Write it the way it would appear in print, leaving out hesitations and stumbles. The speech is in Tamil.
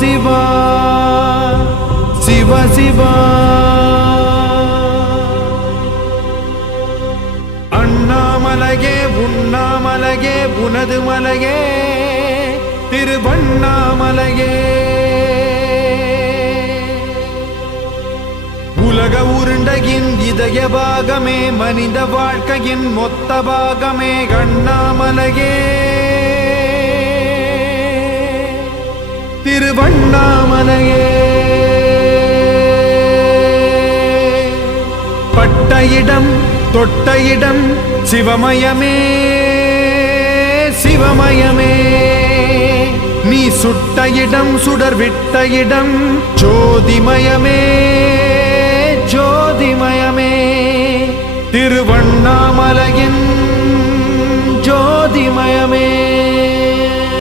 சிவா சிவ சிவா அண்ணாமலையே உண்ணாமலையே உனது மலையே திருவண்ணாமலையே உலக உருண்டையின் இதய பாகமே மனித வாழ்க்கையின் மொத்த பாகமே அண்ணாமலையே திருவண்ணாமலையே பட்ட இடம் தொட்ட இடம் சிவமயமே சிவமயமே நீ சுட்ட இடம் சுடர் விட்ட இடம் ஜோதிமயமே ஜோதிமயமே திருவண்ணாமலையின் ஜோதிமயமே